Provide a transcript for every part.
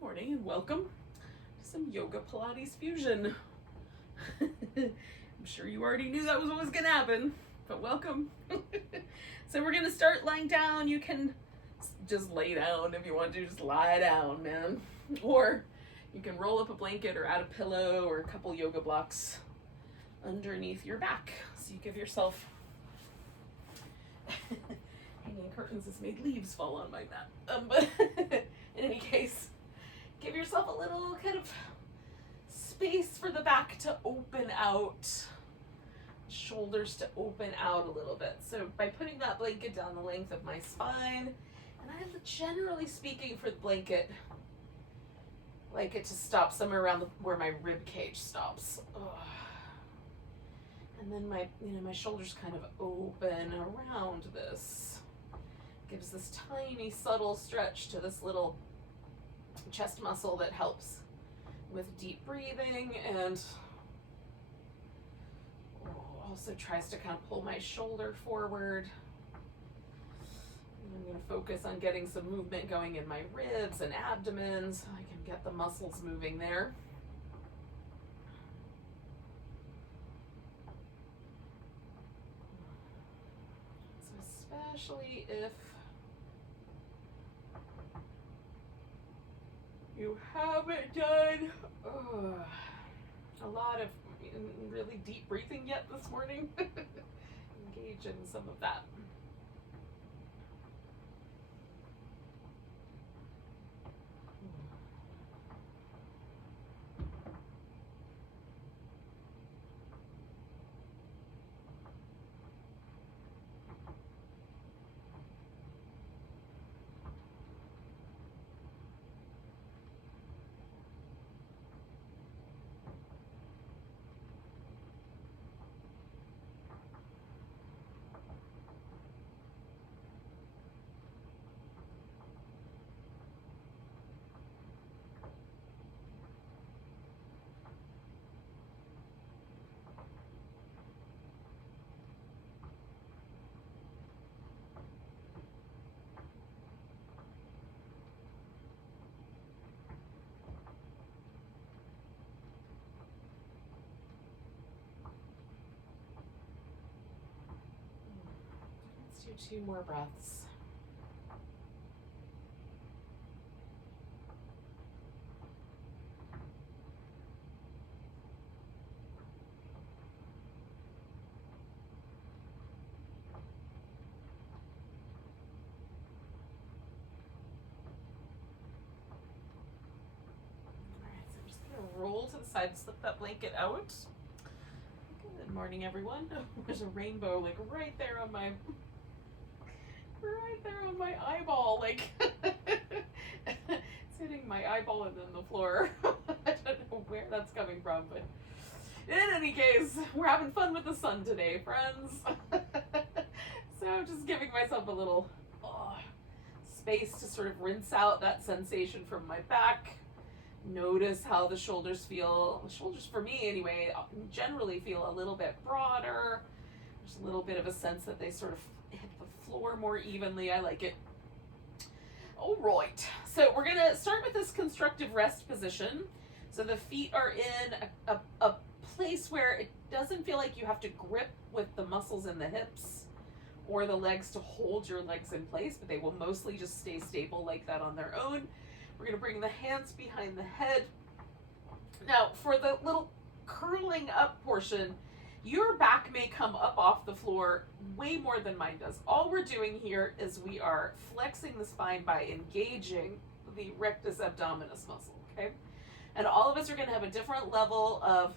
Good morning and welcome to some yoga Pilates fusion. I'm sure you already knew that was what was going to happen, but welcome. So we're going to start lying down. You can just lay down if you want to, just lie down, man. Or you can roll up a blanket or add a pillow or a couple yoga blocks underneath your back. So you give yourself, hanging curtains has made leaves fall on my mat. But in any case, give yourself a little kind of space for the back to open out, shoulders to open out a little bit. So by putting that blanket down the length of my spine, and I generally speaking for the blanket, like it to stop somewhere around where my rib cage stops. Ugh. And then my shoulders kind of open around this. Gives this tiny subtle stretch to this little chest muscle that helps with deep breathing and also tries to kind of pull my shoulder forward. And I'm going to focus on getting some movement going in my ribs and abdomen so I can get the muscles moving there. So especially if you haven't done a lot of really deep breathing yet this morning, engage in some of that. Let's do 2 more breaths. Roll to the side, slip that blanket out. Good morning, everyone. There's a rainbow like right there on my eyeball, like it's hitting my eyeball and then the floor. I don't know where that's coming from, but in any case, we're having fun with the sun today, friends. So I'm just giving myself a little space to sort of rinse out that sensation from my back. Notice how the shoulders feel. The shoulders, for me anyway, generally feel a little bit broader. There's a little bit of a sense that they sort of hit the floor more evenly. I like it. All right. So we're going to start with this constructive rest position. So the feet are in a place where it doesn't feel like you have to grip with the muscles in the hips or the legs to hold your legs in place, but they will mostly just stay stable like that on their own. We're going to bring the hands behind the head. Now, for the little curling up portion, your back may come up off the floor way more than mine does. All we're doing here is we are flexing the spine by engaging the rectus abdominis muscle, okay? And all of us are going to have a different level of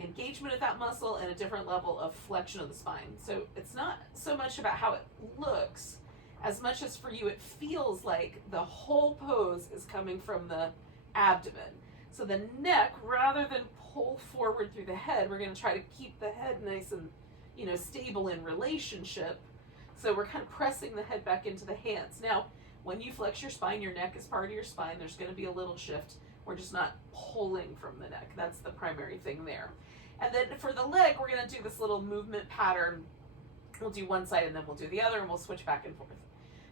engagement of that muscle and a different level of flexion of the spine. So it's not so much about how it looks, as much as for you it feels like the whole pose is coming from the abdomen. So the neck, rather than pull forward through the head, we're going to try to keep the head nice and stable in relationship. So we're kind of pressing the head back into the hands. Now, when you flex your spine, your neck is part of your spine. There's going to be a little shift. We're just not pulling from the neck. That's the primary thing there. And then for the leg, we're going to do this little movement pattern. We'll do one side and then we'll do the other, and we'll switch back and forth.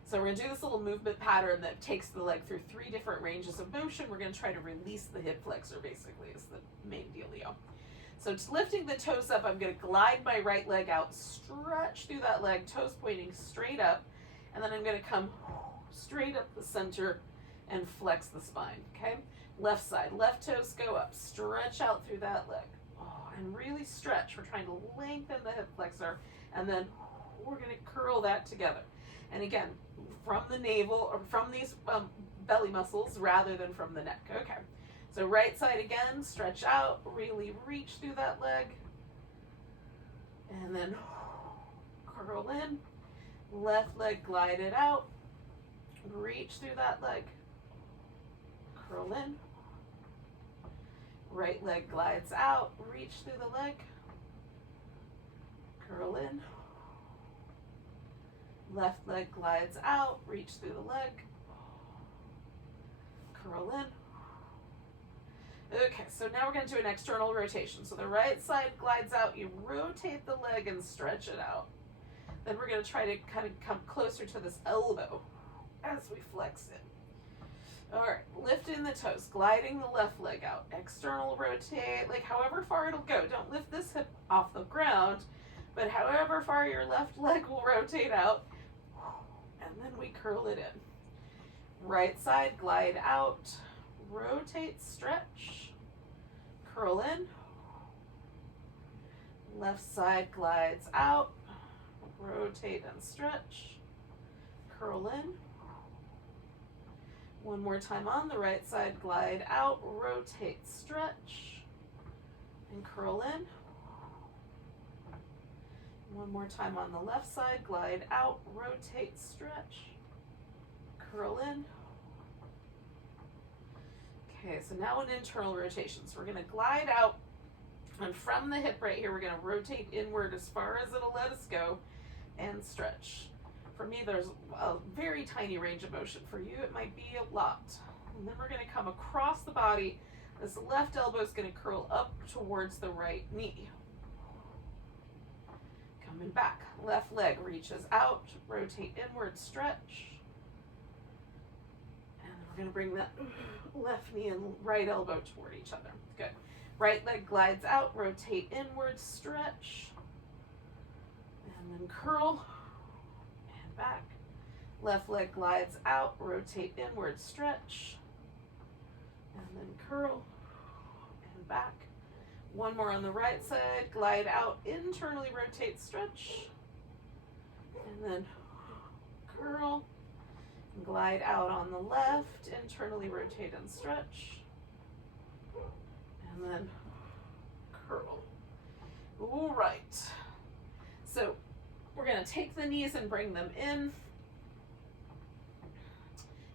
So we're going to do this little movement pattern that takes the leg through 3 different ranges of motion. We're going to try to release the hip flexor, basically, is the main dealio. So just lifting the toes up, I'm going to glide my right leg out, stretch through that leg, toes pointing straight up, and then I'm going to come straight up the center and flex the spine, okay? Left side, left toes go up, stretch out through that leg, and really stretch. We're trying to lengthen the hip flexor, and then we're going to curl that together. And again, from the navel, or from these belly muscles rather than from the neck. Okay, so right side again, stretch out, really reach through that leg, and then curl in. Left leg, glide it out, reach through that leg, curl in. Right leg glides out, reach through the leg, curl in. Left leg glides out, reach through the leg, curl in. Okay, so now we're going to do an external rotation. So the right side glides out, you rotate the leg and stretch it out. Then we're going to try to kind of come closer to this elbow as we flex it. All right, lifting the toes, gliding the left leg out, external rotate, like however far it'll go. Don't lift this hip off the ground, but however far your left leg will rotate out, and then we curl it in. Right side, glide out, rotate, stretch, curl in. Left side glides out, rotate and stretch, curl in. One more time on the right side, glide out, rotate, stretch, and curl in. One more time on the left side, glide out, rotate, stretch, curl in. Okay, so now an internal rotation. So we're going to glide out, and from the hip right here, we're going to rotate inward as far as it'll let us go and stretch. For me, there's a very tiny range of motion. For you, it might be a lot. And then we're going to come across the body. This left elbow is going to curl up towards the right knee. Coming back. Left leg reaches out, rotate inward, stretch. And we're going to bring that left knee and right elbow toward each other. Good. Right leg glides out, rotate inward, stretch. And then curl. Back. Left leg glides out, rotate inward, stretch, and then curl, and back. One more on the right side, glide out, internally rotate, stretch, and then curl, and glide out on the left, internally rotate and stretch, and then curl. All right. So we're going to take the knees and bring them in.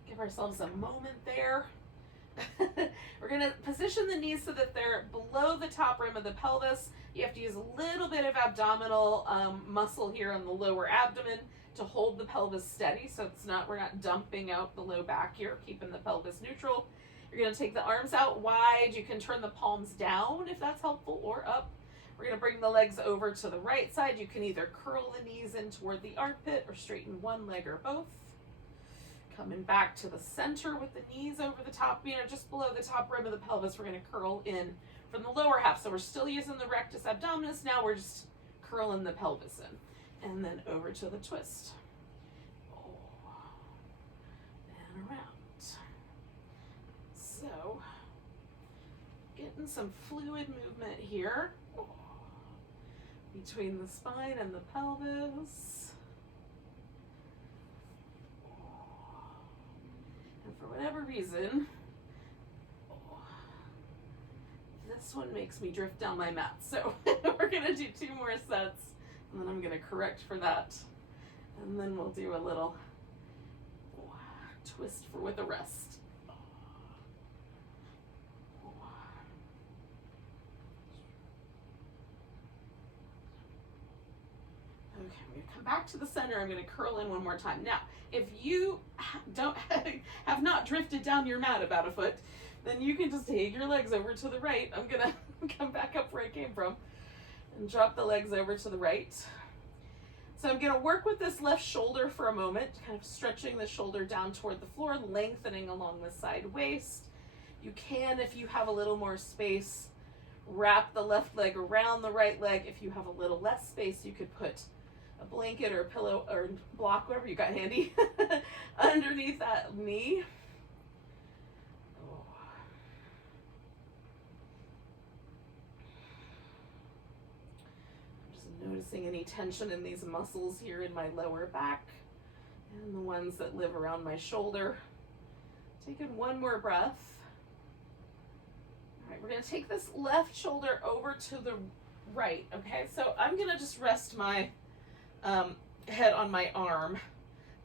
Give ourselves a moment there. We're going to position the knees so that they're below the top rim of the pelvis. You have to use a little bit of abdominal muscle here on the lower abdomen to hold the pelvis steady, so we're not dumping out the low back here, keeping the pelvis neutral. You're going to take the arms out wide. You can turn the palms down if that's helpful, or up. We're going to bring the legs over to the right side. You can either curl the knees in toward the armpit or straighten one leg or both. Coming back to the center with the knees over the top, just below the top rim of the pelvis, we're going to curl in from the lower half. So we're still using the rectus abdominis. Now we're just curling the pelvis in. And then over to the twist. And around. So, getting some fluid movement here. Between the spine and the pelvis. And for whatever reason, this one makes me drift down my mat. So we're going to do 2 more sets, and then I'm going to correct for that. And then we'll do a little twist with a rest. Okay, I'm going to come back to the center. I'm going to curl in one more time. Now, if you have not drifted down your mat about a foot, then you can just take your legs over to the right. I'm going to come back up where I came from and drop the legs over to the right. So I'm going to work with this left shoulder for a moment, kind of stretching the shoulder down toward the floor, lengthening along the side waist. You can, if you have a little more space, wrap the left leg around the right leg. If you have a little less space, you could put a blanket or a pillow or block, whatever you got handy, underneath that knee. Noticing any tension in these muscles here in my lower back and the ones that live around my shoulder. Taking one more breath. All right, we're going to take this left shoulder over to the right, okay? So I'm going to just rest my head on my arm,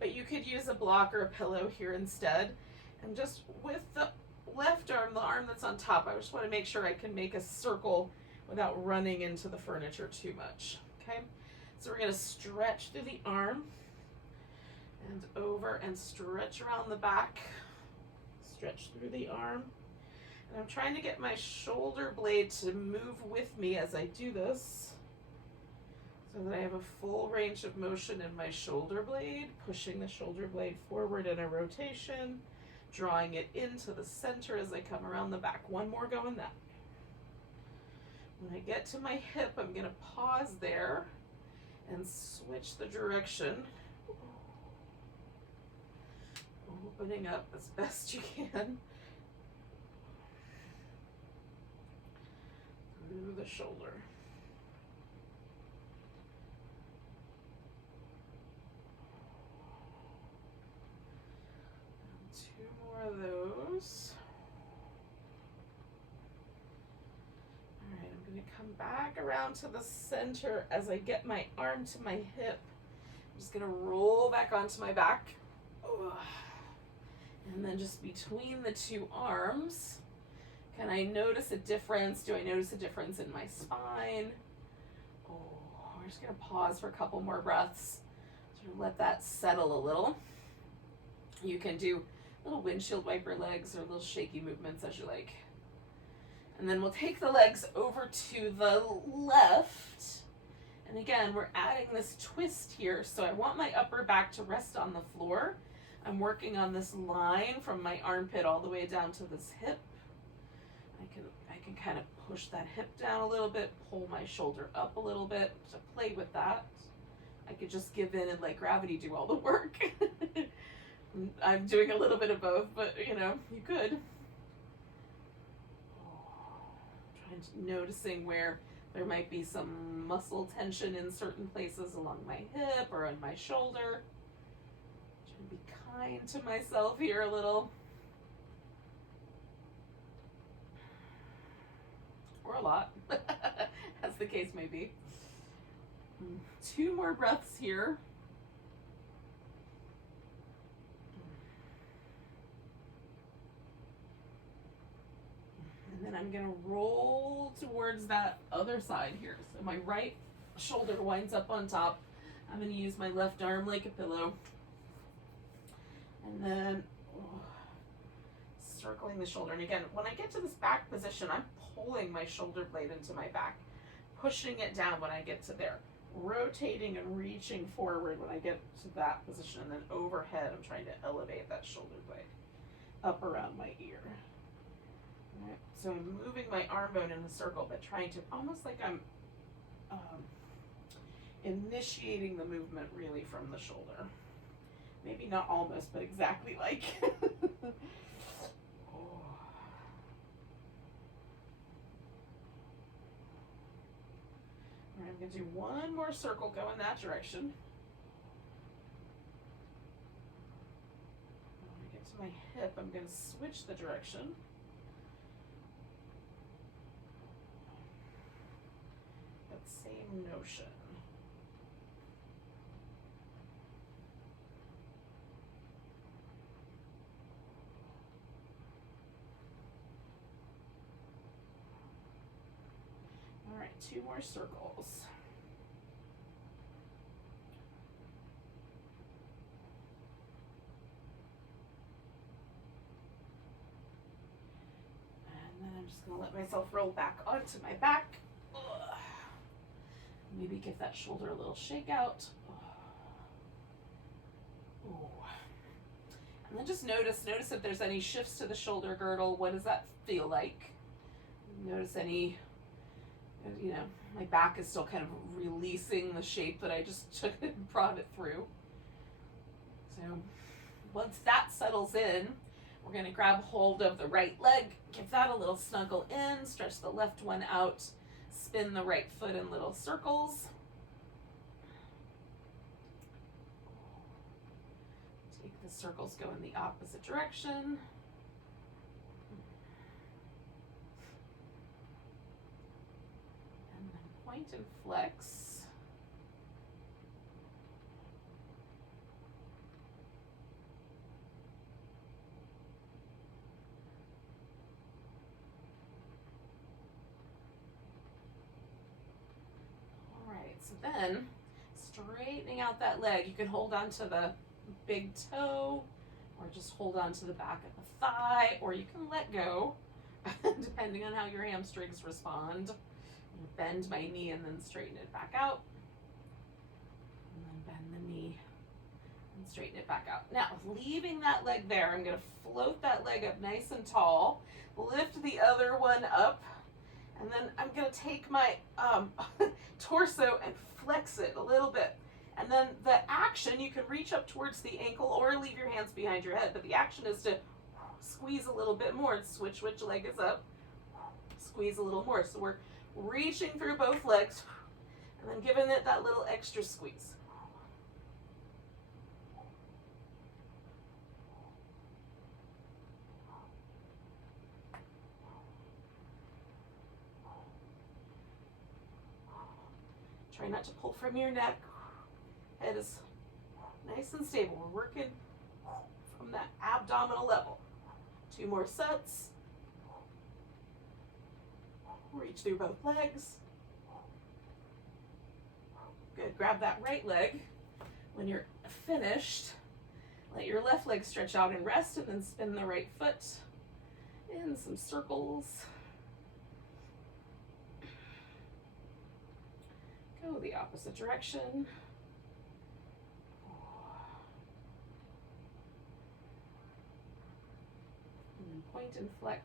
but you could use a block or a pillow here instead. And just with the left arm, the arm that's on top, I just want to make sure I can make a circle without running into the furniture too much. Okay, so we're going to stretch through the arm and over and stretch around the back, stretch through the arm. And I'm trying to get my shoulder blade to move with me as I do this so that I have a full range of motion in my shoulder blade, pushing the shoulder blade forward in a rotation, drawing it into the center as I come around the back. One more going that. When I get to my hip, I'm going to pause there and switch the direction, opening up as best you can through the shoulder. And 2 more of those. I'm going to come back around to the center as I get my arm to my hip. I'm just going to roll back onto my back. And then just between the 2 arms, can I notice a difference? Do I notice a difference in my spine? We're just going to pause for a couple more breaths to let that settle a little. You can do little windshield wiper legs or little shaky movements as you like. And then we'll take the legs over to the left. And again, we're adding this twist here. So I want my upper back to rest on the floor. I'm working on this line from my armpit all the way down to this hip. I can kind of push that hip down a little bit, pull my shoulder up a little bit to play with that. I could just give in and let gravity do all the work. I'm doing a little bit of both, but you know, you could. Noticing where there might be some muscle tension in certain places along my hip or on my shoulder. Trying to be kind to myself here a little. Or a lot, as the case may be. 2 more breaths here. And then I'm going to roll towards that other side here. So my right shoulder winds up on top. I'm going to use my left arm like a pillow. And then circling the shoulder. And again, when I get to this back position, I'm pulling my shoulder blade into my back, pushing it down when I get to there, rotating and reaching forward when I get to that position, and then overhead, I'm trying to elevate that shoulder blade up around my ear. All right, so I'm moving my arm bone in a circle, but trying to, almost like I'm initiating the movement really from the shoulder. Maybe not almost, but exactly like. I'm going to do one more circle, go in that direction. When I get to my hip, I'm going to switch the direction. That same notion. All right, 2 more circles. And then I'm just going to let myself roll back onto my back. Maybe give that shoulder a little shake out. And then just notice if there's any shifts to the shoulder girdle. What does that feel like? Notice any, you know, my back is still kind of releasing the shape that I just took and brought it through. So once that settles in, we're going to grab hold of the right leg, give that a little snuggle in, stretch the left one out, spin the right foot in little circles. Take the circles, go in the opposite direction. And then point and flex. So then, straightening out that leg, you can hold on to the big toe, or just hold on to the back of the thigh, or you can let go, depending on how your hamstrings respond. Bend my knee and then straighten it back out. And then bend the knee and straighten it back out. Now, leaving that leg there, I'm going to float that leg up nice and tall, lift the other one up, and then I'm going to take my torso and flex it a little bit. And then the action, you can reach up towards the ankle or leave your hands behind your head, but the action is to squeeze a little bit more. Switch which leg is up, squeeze a little more. So we're reaching through both legs and then giving it that little extra squeeze. Try not to pull from your neck. Head is nice and stable. We're working from that abdominal level. 2 more sets. Reach through both legs. Good. Grab that right leg. When you're finished, let your left leg stretch out and rest, and then spin the right foot in some circles. Go the opposite direction. And then point and flex.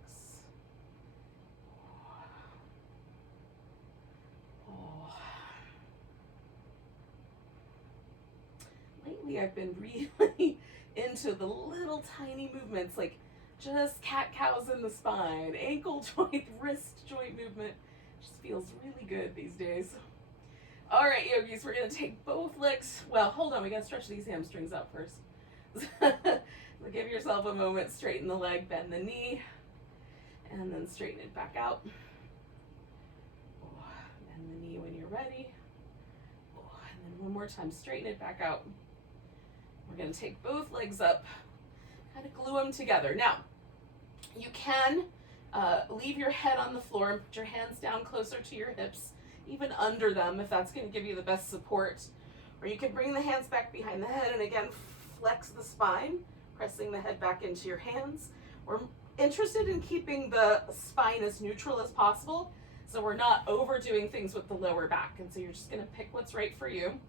Lately I've been really into the little tiny movements, like just cat-cows in the spine, ankle joint, wrist joint movement. Just feels really good these days. All right, yogis, we're going to take both legs. Well, hold on. We got to stretch these hamstrings out first. So give yourself a moment. Straighten the leg, bend the knee, and then straighten it back out. Bend the knee when you're ready. And then one more time. Straighten it back out. We're going to take both legs up, kind of glue them together. Now, you can leave your head on the floor and put your hands down closer to your hips, even under them if that's going to give you the best support. Or you can bring the hands back behind the head and again flex the spine, pressing the head back into your hands. We're interested in keeping the spine as neutral as possible, so we're not overdoing things with the lower back. And so you're just going to pick what's right for you.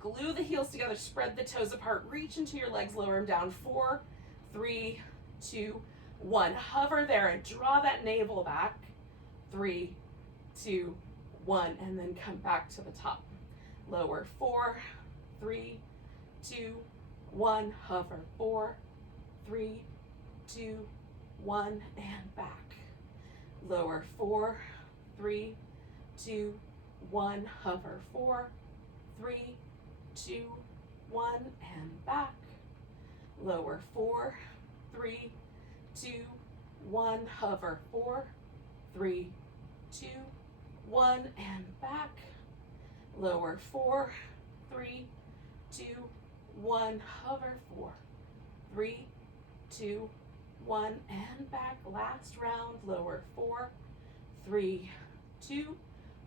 Glue the heels together, spread the toes apart, reach into your legs, lower them down. 4, 3, 2, 1. Hover there and draw that navel back. 3, 2, 1, and then come back to the top. Lower. 4, 3, 2, 1. Hover. 4, 3, 2, 1, and back. Lower. 4, 3, 2, 1. Hover. 4, 3, 2, 1, and back. Lower. 4, 3, 2, 1. Hover. 4, 3, 2, 1, and back. Lower. 4, 3, 2, 1. Hover. 4, 3, 2, 1, and back. Last round. Lower. 4, 3, 2,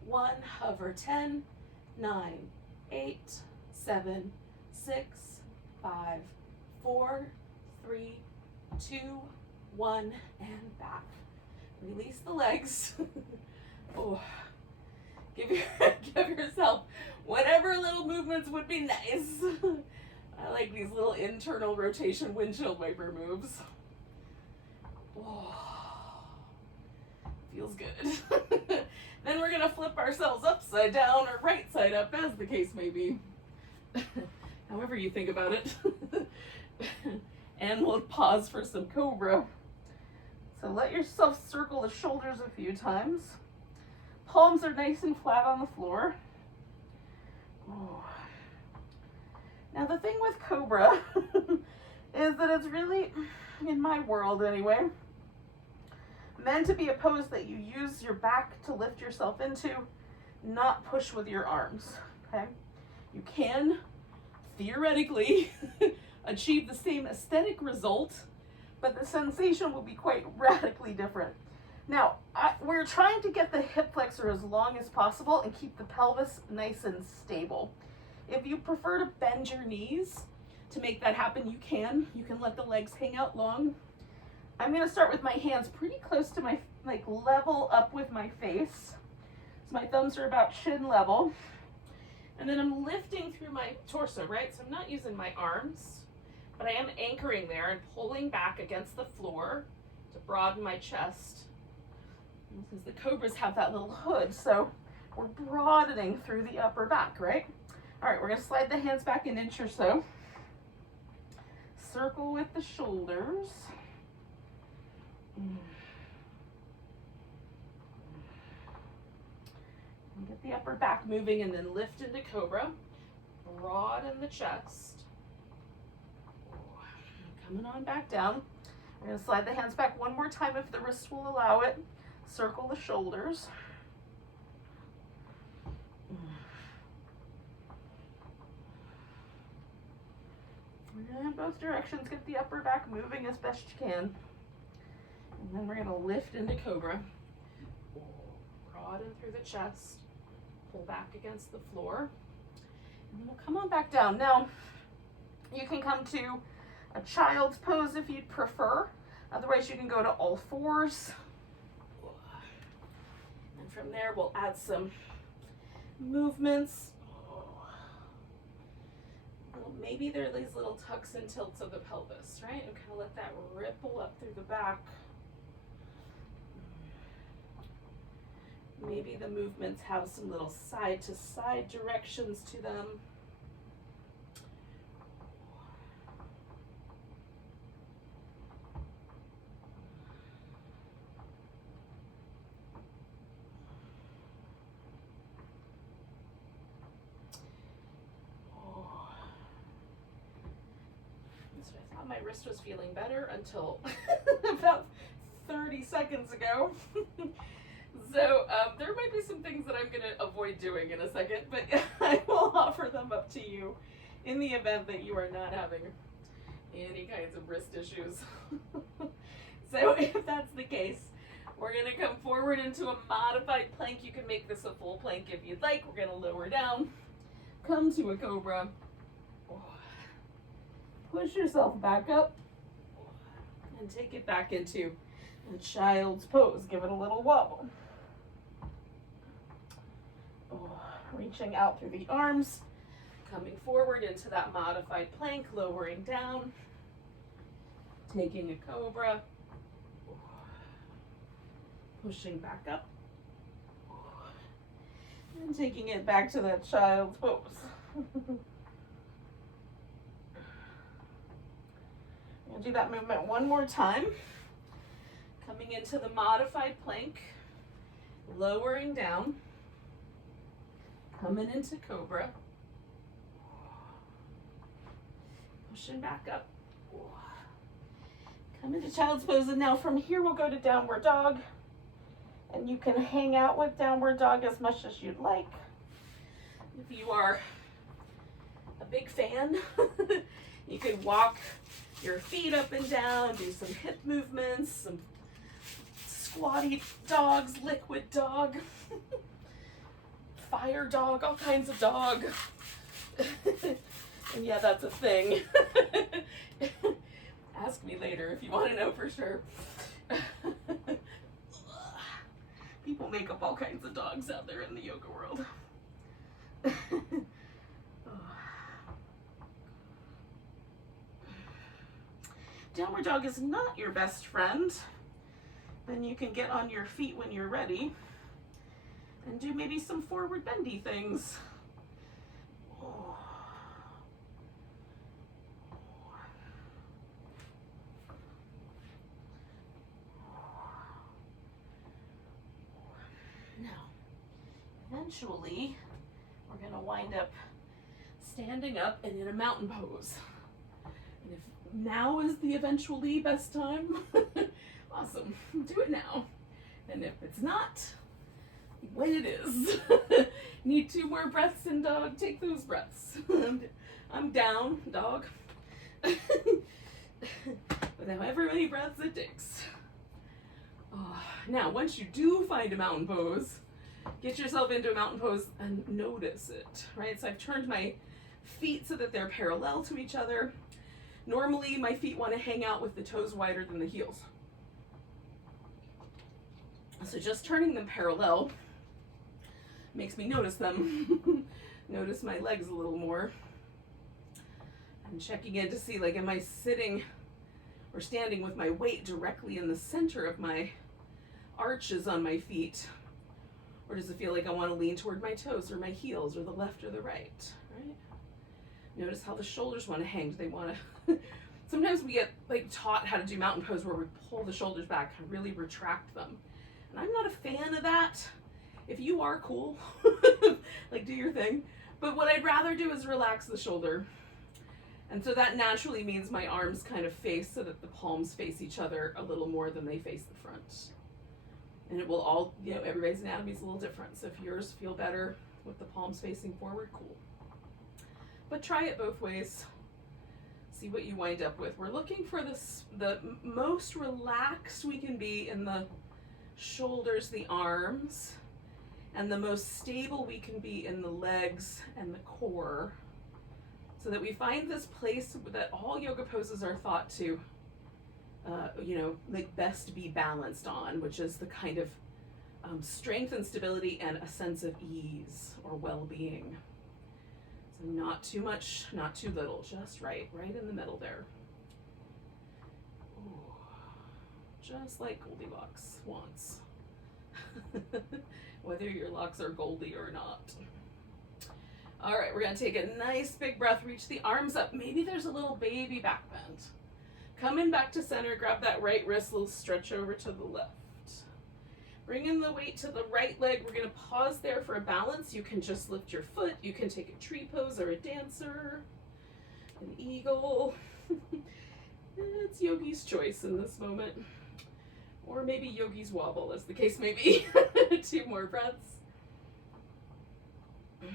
1. Hover. 10, 9, 8, 7, 6, 5, 4, 3, 2, 1, and back. Release the legs. Oh, give yourself whatever little movements would be nice. I like these little internal rotation windshield wiper moves. Oh, feels good. Then we're gonna flip ourselves upside down or right side up, as the case may be. However you think about it. And we'll pause for some Cobra. So let yourself circle the shoulders a few times. Palms are nice and flat on the floor. Oh. Now the thing with Cobra is that it's really, in my world anyway, meant to be a pose that you use your back to lift yourself into, not push with your arms, okay? You can theoretically achieve the same aesthetic result, but the sensation will be quite radically different. Now, we're trying to get the hip flexor as long as possible and keep the pelvis nice and stable. If you prefer to bend your knees to make that happen, you can. You can let the legs hang out long. I'm gonna start with my hands pretty close to my, like, level up with my face. So my thumbs are about chin level. And then I'm lifting through my torso, right? So I'm not using my arms, but I am anchoring there and pulling back against the floor to broaden my chest. Because the Cobras have that little hood, so we're broadening through the upper back, right? All right, we're gonna slide the hands back an inch or so. Circle with the shoulders. And get the upper back moving and then lift into Cobra. Broaden the chest. Coming on back down. We're gonna slide the hands back one more time if the wrists will allow it. Circle the shoulders. And both directions, get the upper back moving as best you can. And then we're gonna lift into Cobra. Broaden through the chest. Pull back against the floor. And then we'll come on back down. Now, you can come to a child's pose if you'd prefer. Otherwise, you can go to all fours. And from there, we'll add some movements. Maybe there are these little tucks and tilts of the pelvis, right? And kind of let that ripple up through the back. Maybe the movements have some little side to side directions to them. My wrist was feeling better until about 30 seconds ago. So there might be some things that I'm going to avoid doing in a second, but I will offer them up to you in the event that you are not having any kinds of wrist issues. So if that's the case, we're going to come forward into a modified plank. You can make this a full plank if you'd like. We're going to lower down, come to a Cobra. Push yourself back up and take it back into the child's pose. Give it a little wobble. Reaching out through the arms, coming forward into that modified plank, lowering down, taking a Cobra, pushing back up, and taking it back to that child's pose. We'll do that movement one more time. Coming into the modified plank, lowering down, coming into Cobra, pushing back up, come into child's pose, and now from here we'll go to downward dog, and you can hang out with downward dog as much as you'd like. If you are a big fan, you could walk your feet up and down, do some hip movements, some squatty dogs, liquid dog, fire dog, all kinds of dog. And yeah, that's a thing. Ask me later if you want to know for sure. People make up all kinds of dogs out there in the yoga world. downward dog is not your best friend, then you can get on your feet when you're ready and do maybe some forward bendy things. Now, eventually, we're going to wind up standing up and in a mountain pose. And if now is the eventually best time, awesome, do it now. And if it's not, when it is. Need 2 more breaths in dog, take those breaths. I'm down, dog. With however many breaths it takes. Now, once you do find a mountain pose, get yourself into a mountain pose and notice it, right? So I've turned my feet so that they're parallel to each other. Normally, my feet want to hang out with the toes wider than the heels. So just turning them parallel makes me notice them. Notice my legs a little more. I'm checking in to see, like, am I sitting or standing with my weight directly in the center of my arches on my feet? Or does it feel like I want to lean toward my toes or my heels or the left or the right, right? Notice how the shoulders want to hang. Do they want to... Sometimes we get like taught how to do mountain pose where we pull the shoulders back and really retract them. And I'm not a fan of that. If you are, cool. Like, do your thing. But what I'd rather do is relax the shoulder. And so that naturally means my arms kind of face so that the palms face each other a little more than they face the front. And it will all, you know, everybody's anatomy is a little different. So if yours feel better with the palms facing forward, cool. But try it both ways. See what you wind up with. We're looking for this, the most relaxed we can be in the shoulders, the arms, and the most stable we can be in the legs and the core, so that we find this place that all yoga poses are thought to, you know, like best be balanced on, which is the kind of strength and stability and a sense of ease or well-being. So not too much, not too little, just right in the middle there. Ooh, just like Goldilocks wants. Whether your locks are goldy or not. All right, we're gonna take a nice big breath, reach the arms up. Maybe there's a little baby back bend. Come in back to center, grab that right wrist, little stretch over to the left. Bring in the weight to the right leg. We're gonna pause there for a balance. You can just lift your foot. You can take a tree pose or a dancer, an eagle. It's yogi's choice in this moment. Or maybe yogi's wobble, as the case may be. 2 more breaths. We're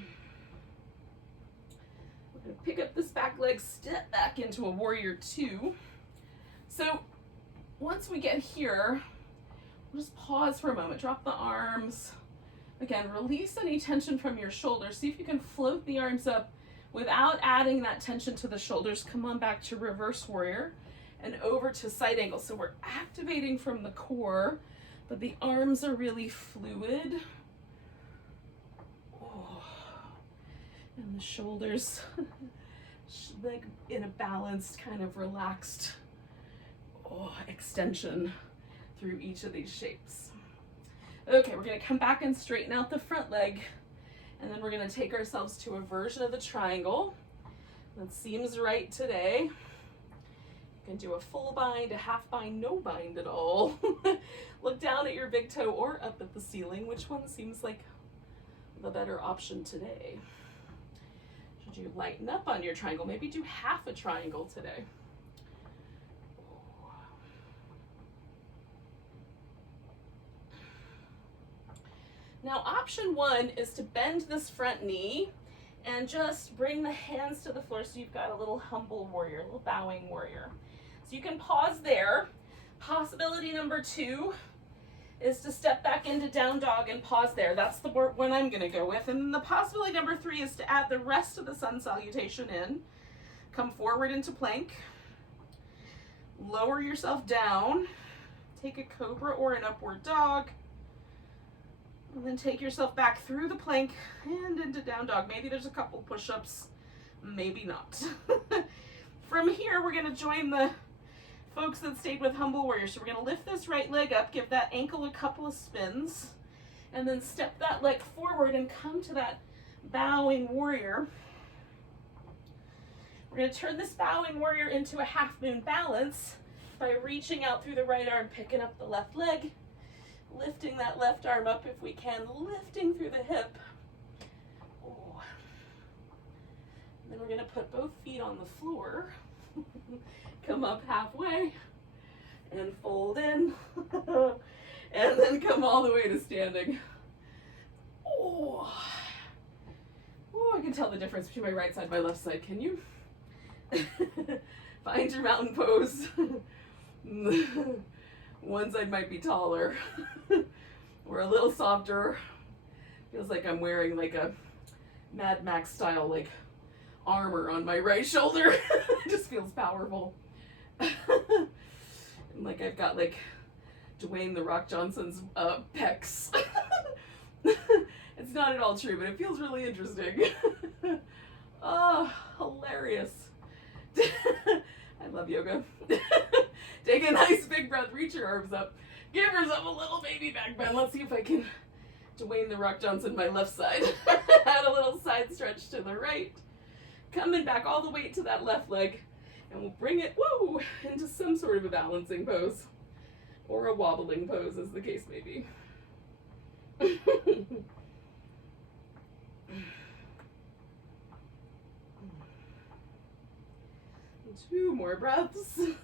gonna pick up this back leg, step back into a warrior 2. So once we get here, we'll just pause for a moment, drop the arms. Again, release any tension from your shoulders. See if you can float the arms up without adding that tension to the shoulders. Come on back to reverse warrior and over to side angle. So we're activating from the core, but the arms are really fluid. Oh. And the shoulders like in a balanced, kind of relaxed extension through each of these shapes. Okay, we're gonna come back and straighten out the front leg, and then we're gonna take ourselves to a version of the triangle that seems right today. You can do a full bind, a half bind, no bind at all. Look down at your big toe or up at the ceiling. Which one seems like the better option today? Should you lighten up on your triangle? Maybe do half a triangle today. Now, option 1 is to bend this front knee and just bring the hands to the floor so you've got a little humble warrior, a little bowing warrior. So you can pause there. Possibility number 2 is to step back into down dog and pause there. That's the one I'm gonna go with. And then the possibility number 3 is to add the rest of the sun salutation in. Come forward into plank. Lower yourself down. Take a cobra or an upward dog. And then take yourself back through the plank and into down dog. Maybe there's a couple push-ups, maybe not. From here, we're gonna join the folks that stayed with Humble Warrior. So we're going to lift this right leg up, give that ankle a couple of spins, and then step that leg forward and come to that bowing warrior. We're going to turn this bowing warrior into a half moon balance by reaching out through the right arm, picking up the left leg, lifting that left arm up if we can, lifting through the hip. Oh. And then we're going to put both feet on the floor. Come up halfway and fold in. And then come all the way to standing. Oh. Oh, I can tell the difference between my right side and my left side, can you? Find your mountain pose. One side might be taller or a little softer. Feels like I'm wearing like a Mad Max style like armor on my right shoulder. It just feels powerful. And like I've got like Dwayne "The Rock" Johnson's pecs. It's not at all true, but it feels really interesting. Oh, hilarious. I love yoga. Take a nice big breath, reach your arms up, give yourself a little baby back bend. Let's see if I can Dwayne "The Rock" Johnson my left side. Add a little side stretch to the right. Coming back all the way to that left leg, and we'll bring it, woo, into some sort of a balancing pose, or a wobbling pose, as the case may be. 2 more breaths. Again,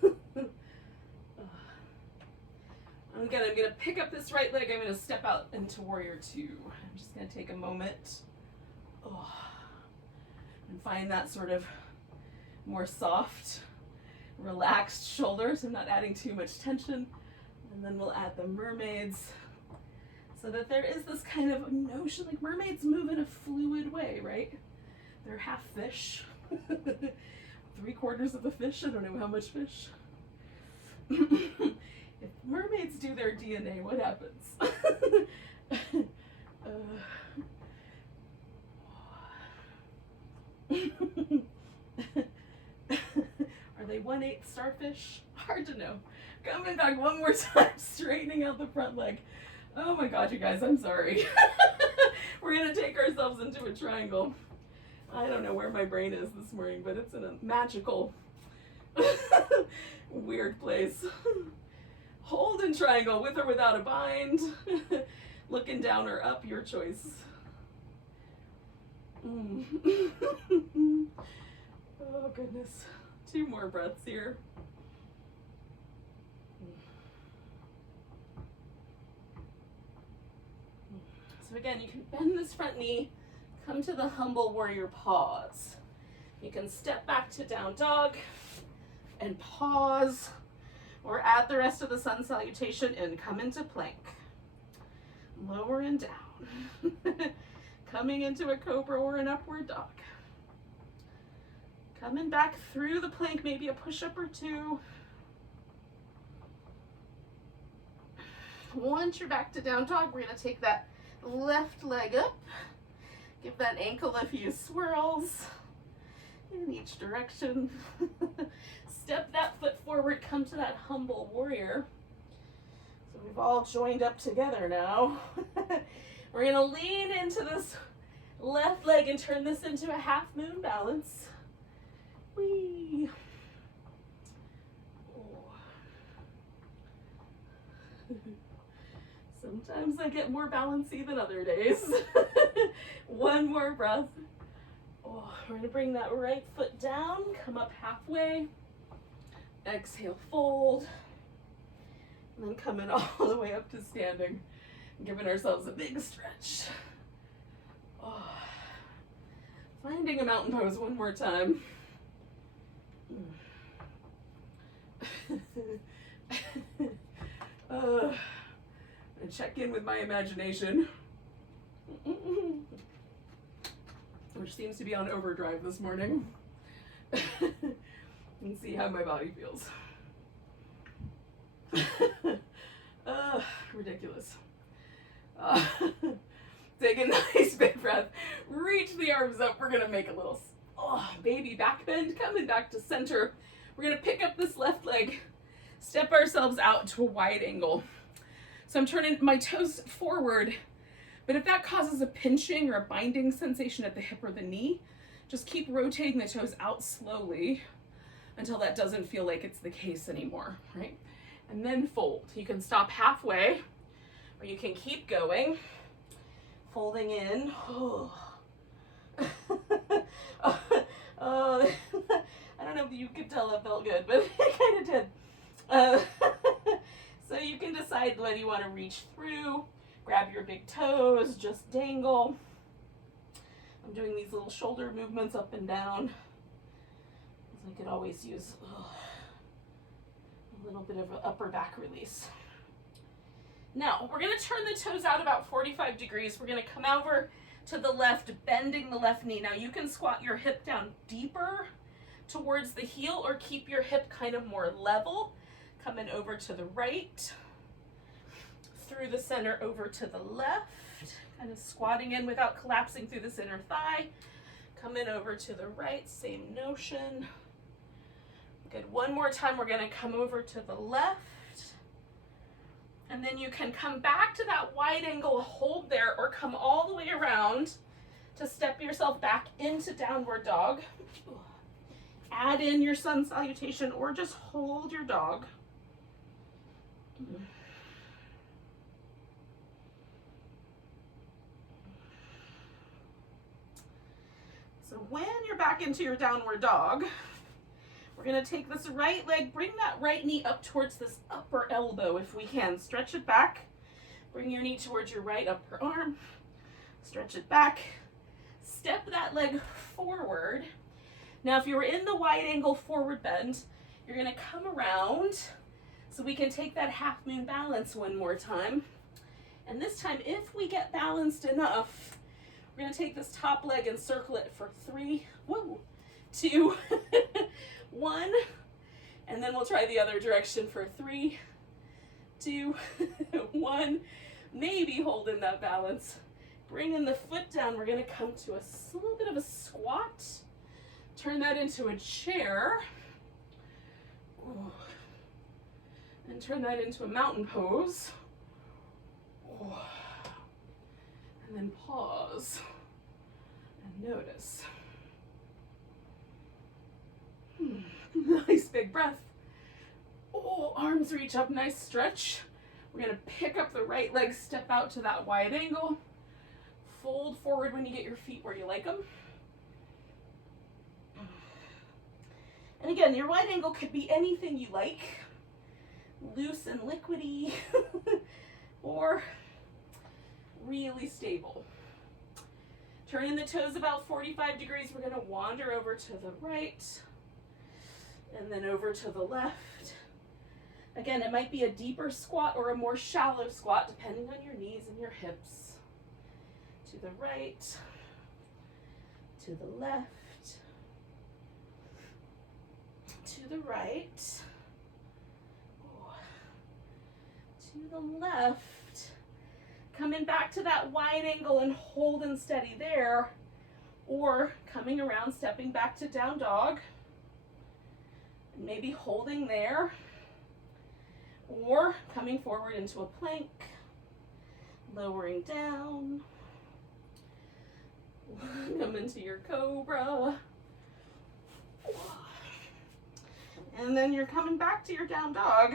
I'm going to pick up this right leg. I'm going to step out into warrior 2. I'm just going to take a moment and find that sort of more soft, relaxed shoulders. I'm not adding too much tension. And then we'll add the mermaids so that there is this kind of notion, like mermaids move in a fluid way, right? They're half fish. 3/4 of a fish. I don't know how much fish. If mermaids do their DNA, what happens? Are they 1/8 starfish? Hard to know. Coming back one more time, straightening out the front leg. Oh my God, you guys, I'm sorry. We're gonna take ourselves into a triangle. I don't know where my brain is this morning, but it's in a magical, weird place. Hold in triangle, with or without a bind. Looking down or up, your choice. Oh goodness. 2 more breaths here. So again, you can bend this front knee, come to the humble warrior pause. You can step back to down dog and pause, or add the rest of the sun salutation and come into plank. Lower and down. Coming into a cobra or an upward dog. Coming back through the plank, maybe a push-up or 2. Once you're back to down dog, we're going to take that left leg up. Give that ankle a few swirls in each direction. Step that foot forward, come to that humble warrior. So we've all joined up together now. We're going to lean into this left leg and turn this into a half moon balance. Whee! Oh. Sometimes I get more balancey than other days. 1 more breath. Oh, we're going to bring that right foot down, come up halfway. Exhale, fold. And then coming all the way up to standing. Giving ourselves a big stretch. Oh. Finding a mountain pose 1 more time. And check in with my imagination, which seems to be on overdrive this morning, and see how my body feels. Ridiculous. Take a nice big breath, reach the arms up. We're gonna make a little baby back bend, coming back to center. We're gonna pick up this left leg, step ourselves out to a wide angle. So I'm turning my toes forward, but if that causes a pinching or a binding sensation at the hip or the knee, just keep rotating the toes out slowly until that doesn't feel like it's the case anymore, right? And then fold. You can stop halfway, or you can keep going, folding in. Oh, I don't know if you could tell that felt good, but it kind of did. So you can decide whether you want to reach through, grab your big toes, just dangle. I'm doing these little shoulder movements up and down. I could always use a little bit of an upper back release. Now, we're going to turn the toes out about 45 degrees. We're going to come over to the left, bending the left knee. Now, you can squat your hip down deeper towards the heel or keep your hip kind of more level. Coming over to the right, through the center over to the left, kind of squatting in without collapsing through this inner thigh. Coming over to the right, same notion. Good, one more time, we're gonna come over to the left. And then you can come back to that wide angle, hold there, or come all the way around to step yourself back into downward dog. Add in your sun salutation or just hold your dog. So when you're back into your downward dog, we're going to take this right leg, bring that right knee up towards this upper elbow if we can. Stretch it back. Bring your knee towards your right upper arm. Stretch it back. Step that leg forward. Now, if you were in the wide angle forward bend, you're going to come around so we can take that half moon balance one more time. And this time, if we get balanced enough, we're going to take this top leg and circle it for 3, 2, 1, and then we'll try the other direction for 3, 2, 1. Maybe holding that balance. Bringing the foot down, we're going to come to a little bit of a squat. Turn that into a chair. Ooh. And turn that into a mountain pose. Ooh. And then pause and notice. Nice big breath. Oh, arms reach up, nice stretch. We're gonna pick up the right leg, step out to that wide angle. Fold forward when you get your feet where you like them. And again, your wide angle could be anything you like. Loose and liquidy, or really stable. Turning the toes about 45 degrees, we're gonna wander over to the right, and then over to the left. Again, it might be a deeper squat or a more shallow squat, depending on your knees and your hips. To the right, to the left, to the right, to the left. Coming back to that wide angle and holding steady there, or coming around, stepping back to down dog, and maybe holding there, or coming forward into a plank, lowering down, come into your Cobra, and then you're coming back to your down dog.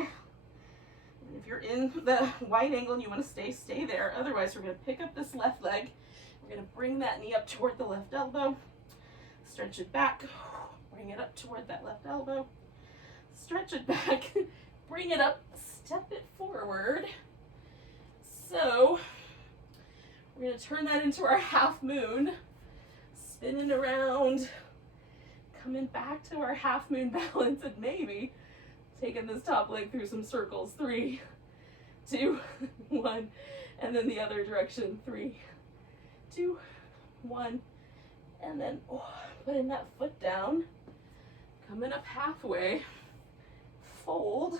And if you're in the wide angle and you want to stay there. Otherwise, we're going to pick up this left leg. We're going to bring that knee up toward the left elbow, stretch it back, bring it up toward that left elbow, stretch it back, bring it up, step it forward. So we're going to turn that into our half moon, spinning around, coming back to our half moon balance, and maybe taking this top leg through some circles. 3, 2, 1, and then the other direction. 3, 2, 1, and then putting that foot down, coming up halfway, fold,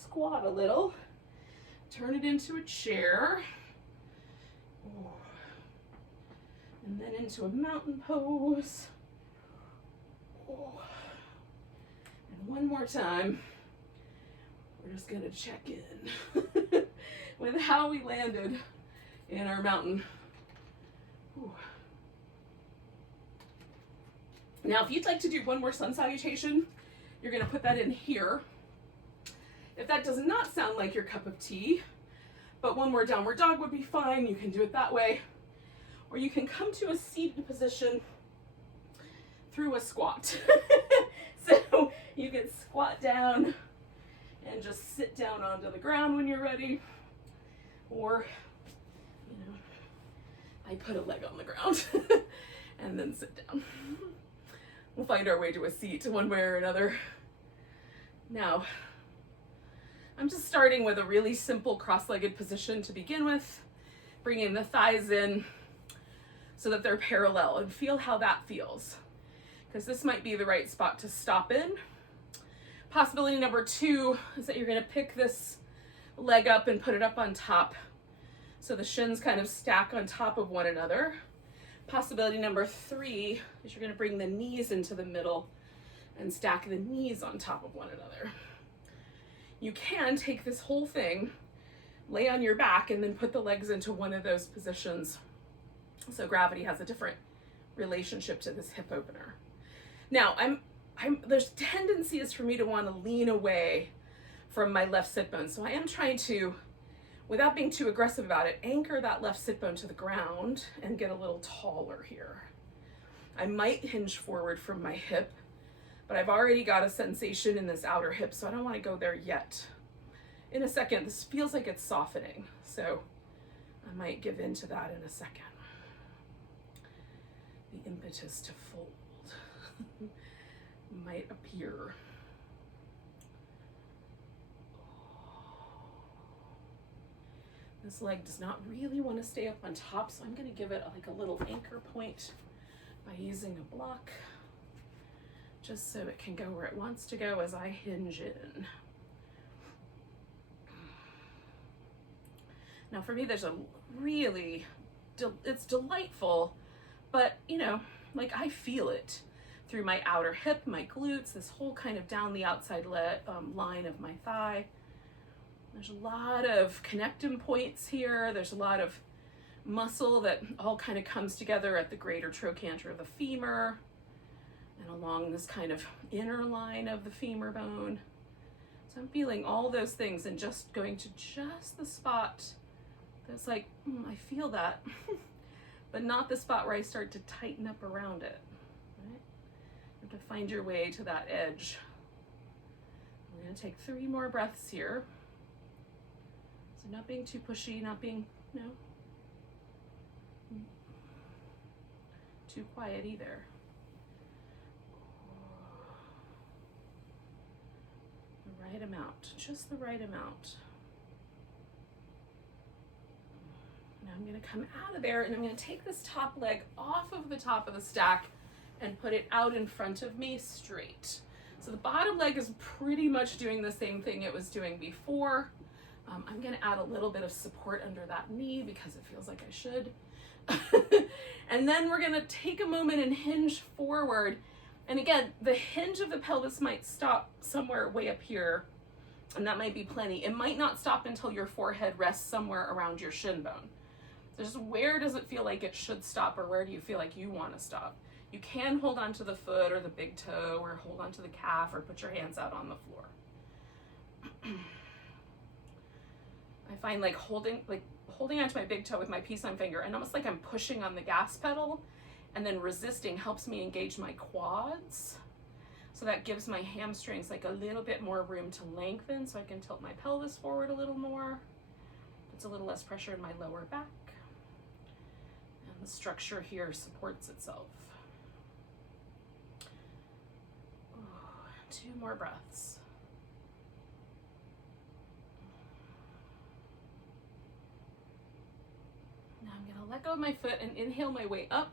squat a little, turn it into a chair, and then into a mountain pose. And one more time. we're just gonna check in with how we landed in our mountain. Ooh. Now, if you'd like to do one more sun salutation, you're gonna put that in here. If that does not sound like your cup of tea, but one more downward dog would be fine, you can do it that way. Or you can come to a seated position through a squat. So you can squat down and just sit down onto the ground when you're ready. Or, you know, I put a leg on the ground and then sit down. We'll find our way to a seat one way or another. Now, I'm just starting with a really simple cross-legged position to begin with, bringing the thighs in so that they're parallel, and feel how that feels, because this might be the right spot to stop in. Possibility number 2 is that you're going to pick this leg up and put it up on top so the shins kind of stack on top of one another. Possibility number 3 is you're going to bring the knees into the middle and stack the knees on top of one another. You can take this whole thing, lay on your back, and then put the legs into one of those positions. So gravity has a different relationship to this hip opener. Now, there's tendencies for me to want to lean away from my left sit bone. So I am trying to, without being too aggressive about it, anchor that left sit bone to the ground and get a little taller here. I might hinge forward from my hip, but I've already got a sensation in this outer hip, so I don't want to go there yet. In a second, this feels like it's softening, so I might give in to that in a second. The impetus to fold might appear. This leg does not really want to stay up on top, so I'm going to give it like a little anchor point by using a block, just so it can go where it wants to go as I hinge in. Now for me, there's a really, it's delightful, but you know, like I feel it through my outer hip, my glutes, this whole kind of down the outside line of my thigh. There's a lot of connecting points here. There's a lot of muscle that all kind of comes together at the greater trochanter of the femur and along this kind of inner line of the femur bone. So I'm feeling all those things and just going to just the spot that's like, I feel that, but not the spot where I start to tighten up around it. Right? You have to find your way to that edge. I'm going to take 3 more breaths here. So not being too pushy, not being, too quiet either. The right amount, just the right amount. Now I'm going to come out of there and I'm going to take this top leg off of the top of the stack and put it out in front of me straight. So the bottom leg is pretty much doing the same thing it was doing before. I'm going to add a little bit of support under that knee because it feels like I should. And then we're going to take a moment and hinge forward. And again, the hinge of the pelvis might stop somewhere way up here, and that might be plenty. It might not stop until your forehead rests somewhere around your shin bone. So just where does it feel like it should stop, or where do you feel like you want to stop? You can hold on to the foot or the big toe, or hold on to the calf, or put your hands out on the floor. I find like holding onto my big toe with my peace sign finger and almost like I'm pushing on the gas pedal and then resisting helps me engage my quads. So that gives my hamstrings like a little bit more room to lengthen so I can tilt my pelvis forward a little more. Puts a little less pressure in my lower back. And the structure here supports itself. 2 more breaths. Now I'm going to let go of my foot and inhale my way up.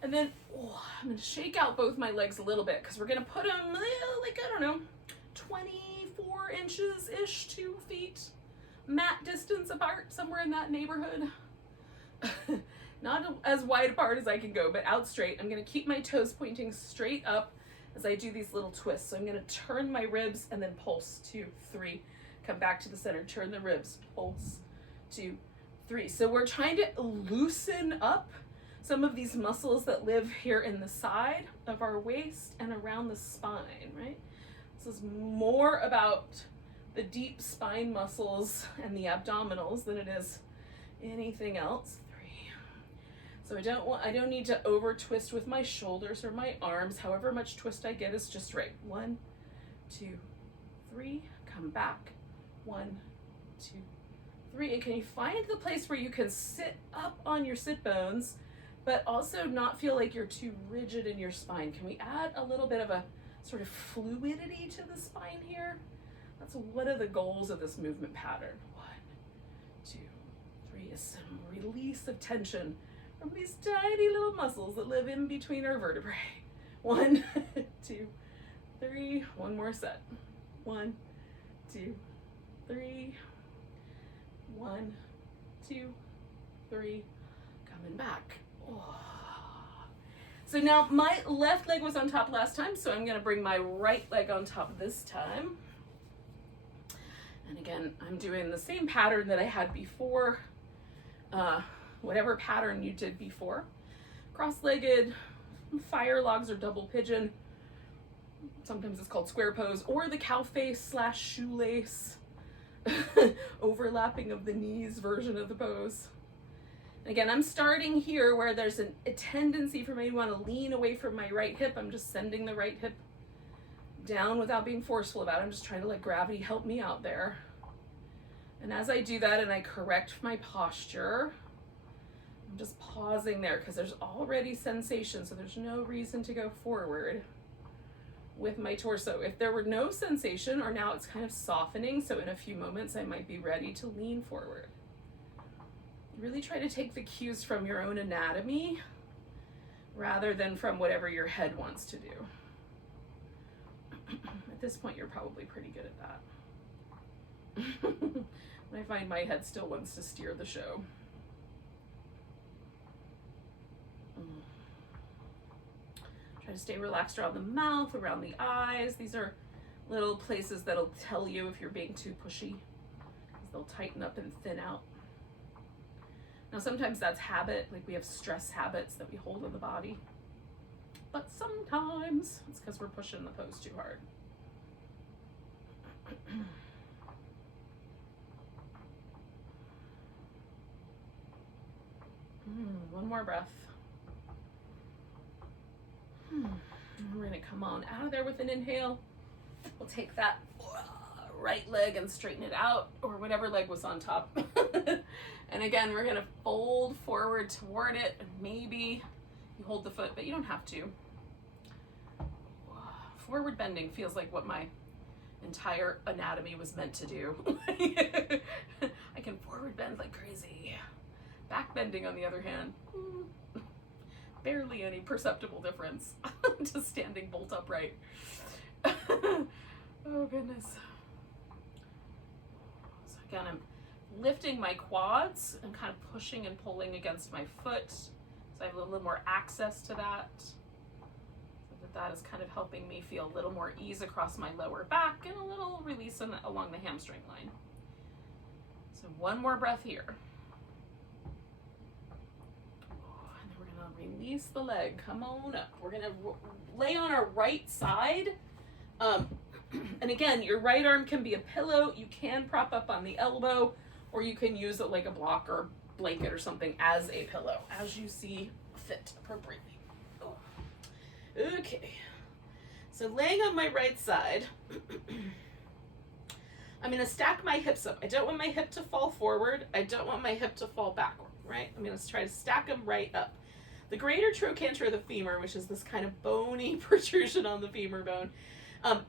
And then I'm going to shake out both my legs a little bit because we're going to put them like, I don't know, 24 inches-ish, 2 feet, mat distance apart, somewhere in that neighborhood. Not as wide apart as I can go, but out straight. I'm going to keep my toes pointing straight up as I do these little twists. So I'm going to turn my ribs and then pulse, 2, 3, come back to the center, turn the ribs, pulse, 2, 3. So we're trying to loosen up some of these muscles that live here in the side of our waist and around the spine, right? This is more about the deep spine muscles and the abdominals than it is anything else. 3. So I don't need to over twist with my shoulders or my arms. However much twist I get is just right. 1, 2, 3, come back. 1, 2, 3. And can you find the place where you can sit up on your sit bones, but also not feel like you're too rigid in your spine? Can we add a little bit of a sort of fluidity to the spine here? That's one of the goals of this movement pattern. 1, 2, 3 is some release of tension from these tiny little muscles that live in between our vertebrae. 1, 2, 3. One more set. 1, 2, 3. 1, 2, 3. Coming back. Oh. So now my left leg was on top last time, so I'm going to bring my right leg on top this time. And again, I'm doing the same pattern that I had before, whatever pattern you did before. Cross-legged, fire logs or double pigeon. Sometimes it's called square pose, or the cow face / shoelace, overlapping of the knees version of the pose. And again, I'm starting here where there's a tendency for me to want to lean away from my right hip. I'm just sending the right hip down without being forceful about it. I'm just trying to let gravity help me out there. And as I do that and I correct my posture, I'm just pausing there because there's already sensation, so there's no reason to go forward with my torso. If there were no sensation, or now it's kind of softening, so in a few moments I might be ready to lean forward. Really try to take the cues from your own anatomy rather than from whatever your head wants to do. At this point, you're probably pretty good at that. I find my head still wants to steer the show. Try to stay relaxed around the mouth, around the eyes. These are little places that'll tell you if you're being too pushy, because they'll tighten up and thin out. Now, sometimes that's habit, like we have stress habits that we hold in the body. But sometimes it's because we're pushing the pose too hard. One more breath. We're gonna come on out of there with an inhale. We'll take that right leg and straighten it out, or whatever leg was on top. And again, we're gonna fold forward toward it, and maybe you hold the foot, but you don't have to. Forward bending feels like what my entire anatomy was meant to do. I can forward bend like crazy. Back bending, on the other hand, barely any perceptible difference to standing bolt upright. Oh goodness. So again, I'm lifting my quads and kind of pushing and pulling against my foot, so I have a little more access to that. That is kind of helping me feel a little more ease across my lower back and a little release along the hamstring line. So one more breath here. And then we're gonna release the leg, come on up. We're gonna lay on our right side. And again, your right arm can be a pillow. You can prop up on the elbow, or you can use it like a block or blanket or something as a pillow, as you see fit appropriately. Okay, so laying on my right side, I'm gonna stack my hips up. I don't want my hip to fall forward. I don't want my hip to fall backward, right? I'm gonna try to stack them right up. The greater trochanter of the femur, which is this kind of bony protrusion on the femur bone,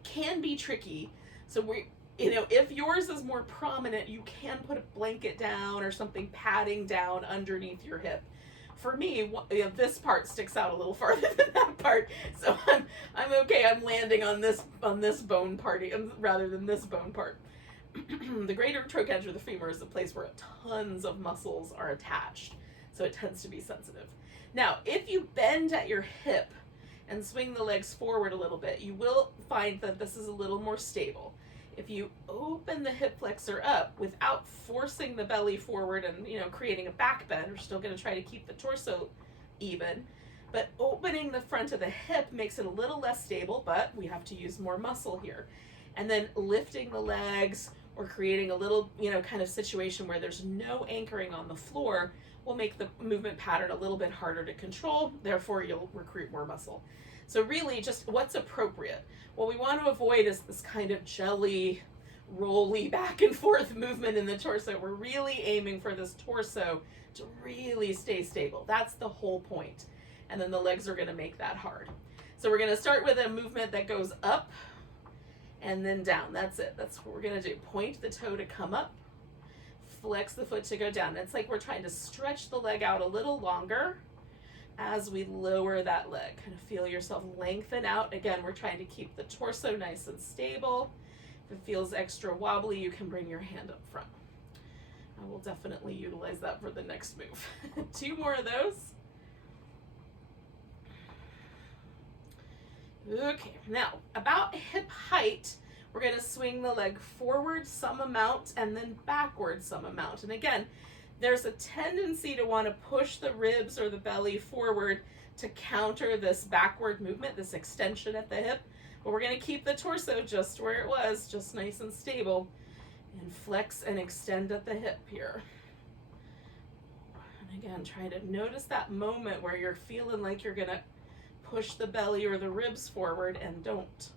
can be tricky. So if yours is more prominent, you can put a blanket down or something padding down underneath your hip. For me, this part sticks out a little farther than that part, so I'm okay. I'm landing on this bone part rather than this bone part. The greater trochanter of the femur is the place where tons of muscles are attached, so it tends to be sensitive. Now, if you bend at your hip and swing the legs forward a little bit, you will find that this is a little more stable. If you open the hip flexor up without forcing the belly forward and, you know, creating a back bend, we're still going to try to keep the torso even, but opening the front of the hip makes it a little less stable, but we have to use more muscle here. And then lifting the legs or creating a little, you know, kind of situation where there's no anchoring on the floor will make the movement pattern a little bit harder to control, therefore you'll recruit more muscle. So really just what's appropriate. What we want to avoid is this kind of jelly, rolly back and forth movement in the torso. We're really aiming for this torso to really stay stable. That's the whole point. And then the legs are going to make that hard. So we're going to start with a movement that goes up and then down. That's it. That's what we're going to do. Point the toe to come up, flex the foot to go down. It's like we're trying to stretch the leg out a little longer as we lower that leg. Kind of feel yourself lengthen out. Again, we're trying to keep the torso nice and stable. If it feels extra wobbly, you can bring your hand up front. I will definitely utilize that for the next move. 2 more of those. Okay, now about hip height, we're going to swing the leg forward some amount and then backward some amount. And again, there's a tendency to want to push the ribs or the belly forward to counter this backward movement, this extension at the hip. But we're going to keep the torso just where it was, just nice and stable, and flex and extend at the hip here. And again, try to notice that moment where you're feeling like you're going to push the belly or the ribs forward and don't.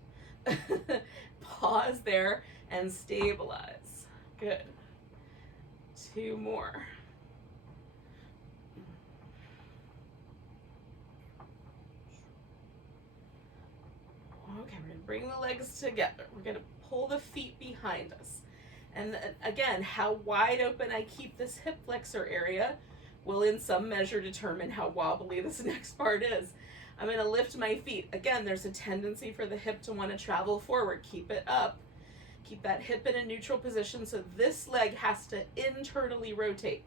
Pause there and stabilize. Good. 2 more. Okay, we're going to bring the legs together. We're going to pull the feet behind us. And again, how wide open I keep this hip flexor area will in some measure determine how wobbly this next part is. I'm going to lift my feet. Again, there's a tendency for the hip to want to travel forward. Keep it up. Keep that hip in a neutral position so this leg has to internally rotate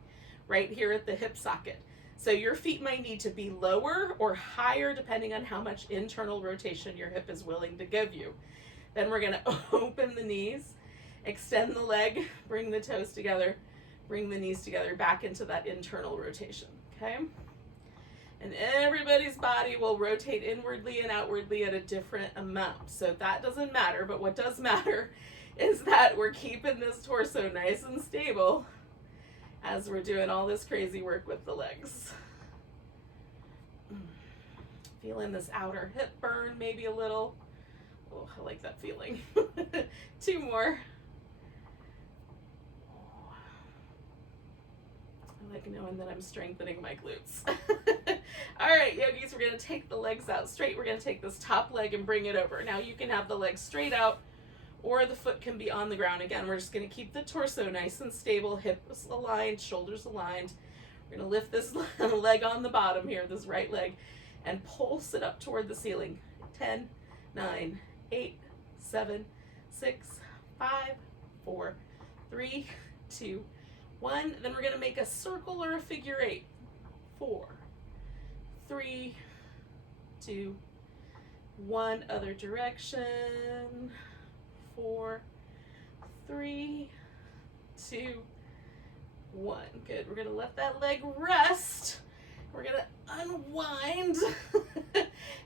right here at the hip socket. So your feet might need to be lower or higher depending on how much internal rotation your hip is willing to give you. Then we're going to open the knees, extend the leg, bring the toes together, bring the knees together back into that internal rotation. Okay? And everybody's body will rotate inwardly and outwardly at a different amount. So that doesn't matter, but what does matter is that we're keeping this torso nice and stable as we're doing all this crazy work with the legs. Feeling this outer hip burn maybe a little. Oh, I like that feeling. 2 more. I like knowing that I'm strengthening my glutes. All right, yogis, we're going to take the legs out straight. We're going to take this top leg and bring it over. Now you can have the legs straight out or the foot can be on the ground. Again, we're just going to keep the torso nice and stable, hips aligned, shoulders aligned. We're going to lift this leg on the bottom here, this right leg, and pulse it up toward the ceiling. 10, 9, 8, 7, 6, 5, 4, 3, 2, 1. Then we're going to make a circle or a figure 8. 4, 3, 2, 1. Other direction. 4, 3, 2, 1. Good. We're going to let that leg rest. We're going to unwind.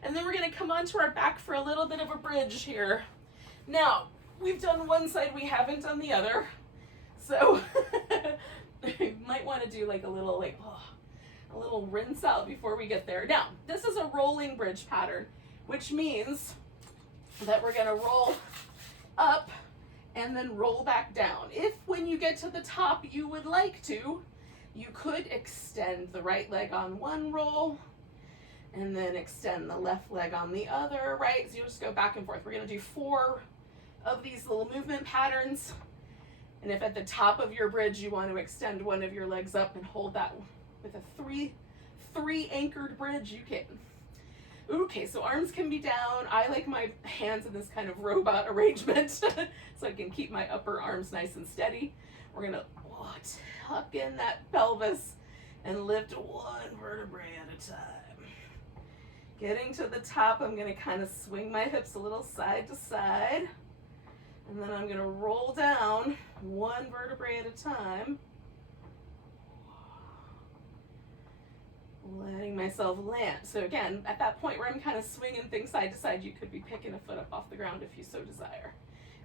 And then we're going to come onto our back for a little bit of a bridge here. Now, we've done one side, we haven't done the other. So you might want to do like a little rinse out before we get there. Now, this is a rolling bridge pattern, which means that we're going to roll up and then roll back down. If when you get to the top you would like to, you could extend the right leg on one roll and then extend the left leg on the other, right? So you just go back and forth. We're going to do 4 of these little movement patterns. And if at the top of your bridge you want to extend one of your legs up and hold that with a three anchored bridge, you can. Okay, so arms can be down. I like my hands in this kind of robot arrangement so I can keep my upper arms nice and steady. We're going to tuck in that pelvis and lift 1 vertebrae at a time. Getting to the top, I'm going to kind of swing my hips a little side to side. And then I'm going to roll down one vertebrae at a time. Letting myself land. So again, at that point where I'm kind of swinging things side to side, you could be picking a foot up off the ground if you so desire.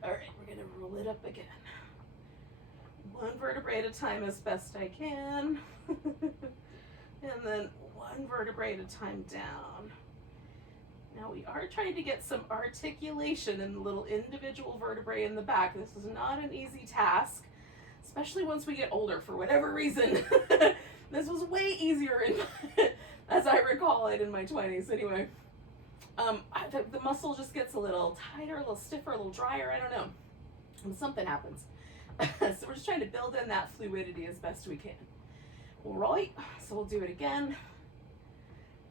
All right, we're going to roll it up again. One vertebrae at a time as best I can. And then one vertebrae at a time down. Now we are trying to get some articulation in the little individual vertebrae in the back. This is not an easy task, especially once we get older for whatever reason. This was way easier as I recall it in my 20s. Anyway, the muscle just gets a little tighter, a little stiffer, a little drier. I don't know. And something happens. So we're just trying to build in that fluidity as best we can. All right, so we'll do it again.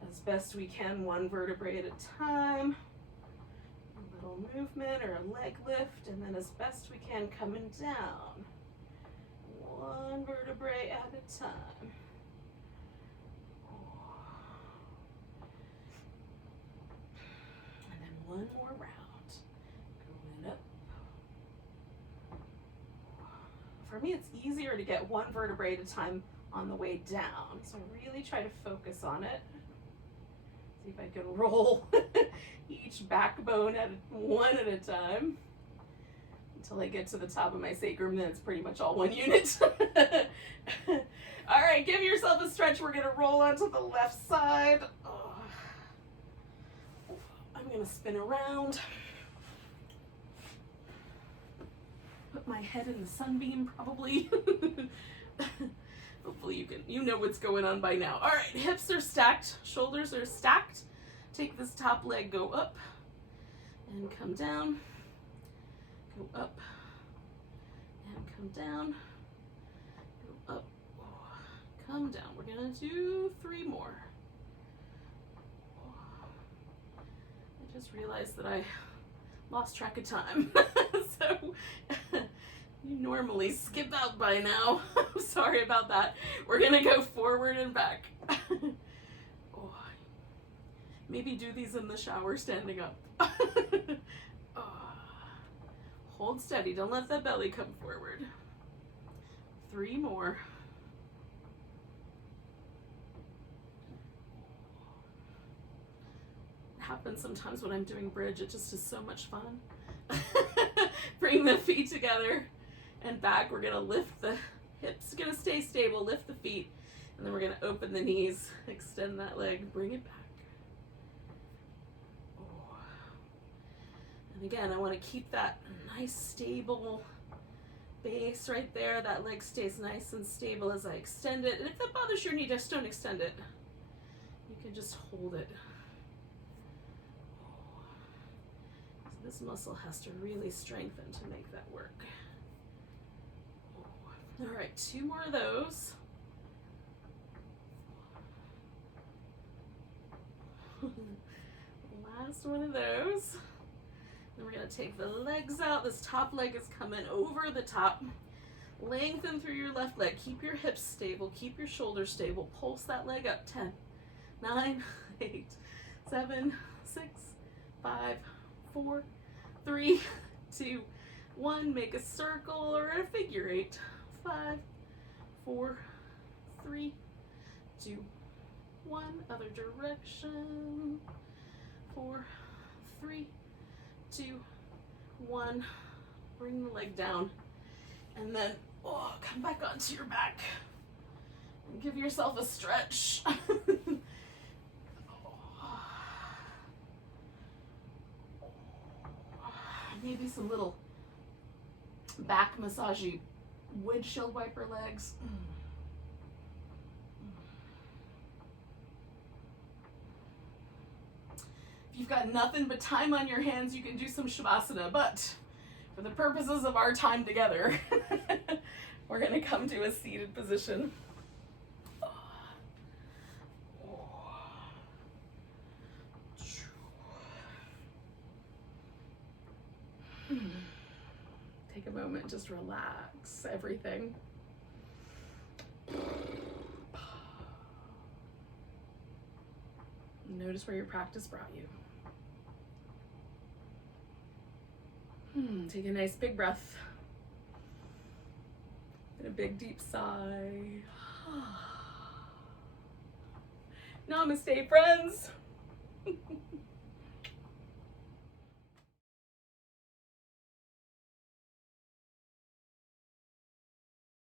As best we can, one vertebrae at a time. A little movement or a leg lift, and then as best we can, coming down. One vertebrae at a time. And then one more round. Going up. For me, it's easier to get one vertebrae at a time on the way down, so I really try to focus on it. See if I can roll each backbone one at a time until I get to the top of my sacrum. Then it's pretty much all one unit. All right, give yourself a stretch. We're gonna roll onto the left side. Oh. I'm gonna spin around. Put my head in the sunbeam, probably. Hopefully you know what's going on by now. All right, hips are stacked, shoulders are stacked. Take this top leg, go up and come down, go up and come down, go up, come down. We're gonna do 3 more. I just realized that I lost track of time. So you normally skip out by now. I'm sorry about that. We're gonna go forward and back. Oh, maybe do these in the shower standing up. Oh. Hold steady, don't let the belly come forward. 3 more. It happens sometimes when I'm doing bridge, it just is so much fun. Bring the feet together and back. We're gonna lift the hips, gonna stay stable, lift the feet, and then we're gonna open the knees, extend that leg, bring it back. Oh. And again, I wanna keep that nice stable base right there. That leg stays nice and stable as I extend it. And if that bothers your knee, just don't extend it. You can just hold it. This muscle has to really strengthen to make that work. All right, 2 more of those. Last one of those. Then we're gonna take the legs out. This top leg is coming over the top. Lengthen through your left leg. Keep your hips stable. Keep your shoulders stable. Pulse that leg up. 10, 9, 8, 7, 6, 5, 4, 3, 2, 1. Make a circle or a figure 8. 5, 4, 3, 2, 1. Other direction. 4, 3, 2, 1. Bring the leg down. And then come back onto your back. And give yourself a stretch. Maybe some little back massagey windshield wiper legs. If you've got nothing but time on your hands, you can do some shavasana, but for the purposes of our time together, we're gonna come to a seated position. Take a moment, just relax everything. Notice where your practice brought you. Take a nice big breath. And a big deep sigh. Namaste, friends.